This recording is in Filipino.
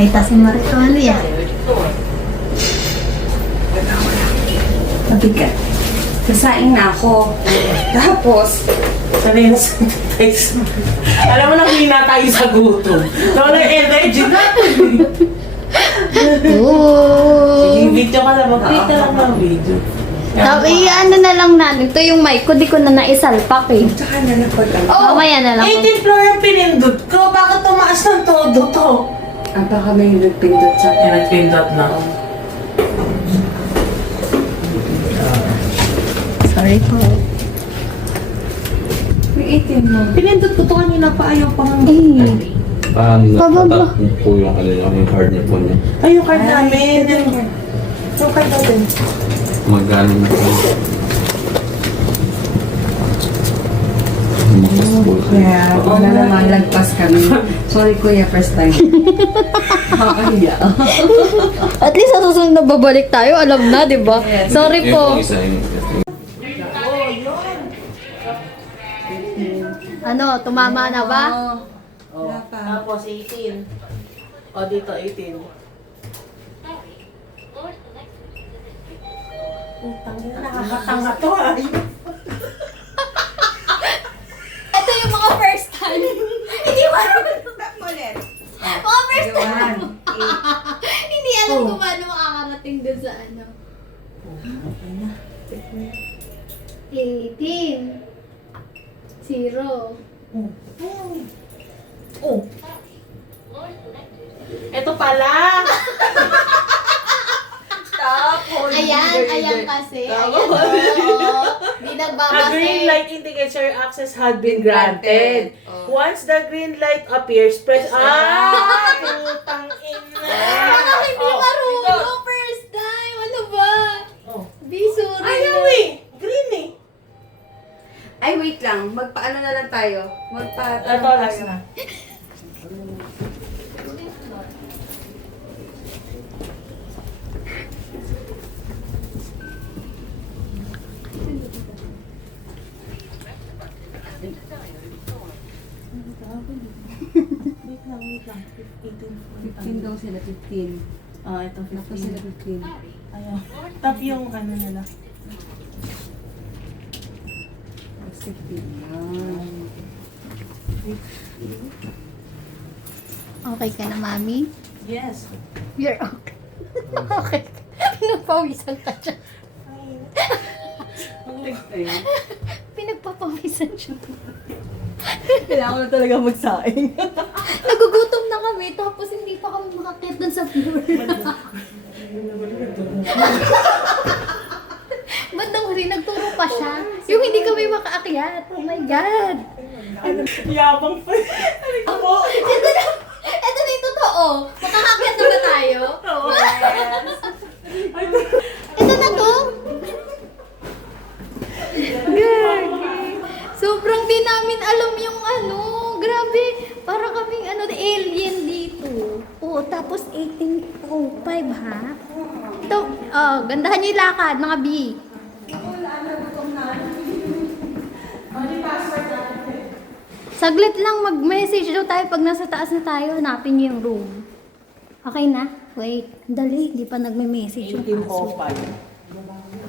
Kita si Marito ya. Mabigat. Kasaing na ako. Tapos, Sanay na sa text. Alam mo na, hina tayo sa gutom. Wala energy na. Sige, video ka lang. Mag-click lang ng video. Ano na lang natin. Ito yung mic ko, di ko na naisalpak eh. tsaka na napag-ano. Mamaya na lang. 18th floor yung pinindot ko. Bakit tumaas ng todo to? Ang baka may nagpindot sa akin. Pinag-pindot na. Sorry po. May 18 mo. Pinindot ko to kanina pa. Ayaw pa nga. Pababa. Natatap po yung yung card niya po niya. Ay, yung card namin. Yung card natin. Magano na po. Kaya, wala naman, lagpas kami. Sorry kuya, first time. Makakahiya. At least sa susunod na babalik tayo, alam na, di ba? Sorry po. Ano, tumama na ba? Wala pa. Tapos 18. O, dito 18. Nakakatanga to ah. Ito yung mga first time. Hindi marunong. Mga first time. Hindi alam kung paano makakarating dun sa ano. 18. 0. Oh. Ito pala. Ayan kasi. Ayan, oo. Di nagbabase. A green light indicates your access had been granted. Once the green light appears, press... Putang ina! Baka hindi Oh, marunong. ito. First time. Ano ba? Oh. Sorry. Ayaw eh! Green eh! Ay, wait lang. Magpaano na lang tayo? Ito, last na. Wait lang. 15 daw sila, 15. Ah, ito Tapos sila 15. 15. Ayaw. Tap yung ano nila. Tapos 15. Yan. Okay ka na, Mami? Yes. You're okay. Okay. Pinapawisan ka siya. Pinagpapawisan siya. Kailangan ko na talaga magsaing. Nagugutom na kami, tapos hindi pa kami makakit dun sa floor. Bandang huli, nagturo pa siya. Yung hindi kami makaakyat. Oh my God. Yabang pa. Ano mo? Ito na yung totoo. Makakakyat na ba tayo? Ito na to. Girl. Sobrang di namin alam yung ano. Grabe. Para kaming alien dito. Oo, tapos 1805 ha. Ito, gandahan niyo yung lakad, mga B. Saglit lang, mag-message daw tayo pag nasa taas na tayo. Hanapin niyo yung room. Okay na? Wait, dali. Di pa nagme-message yung password. 1805.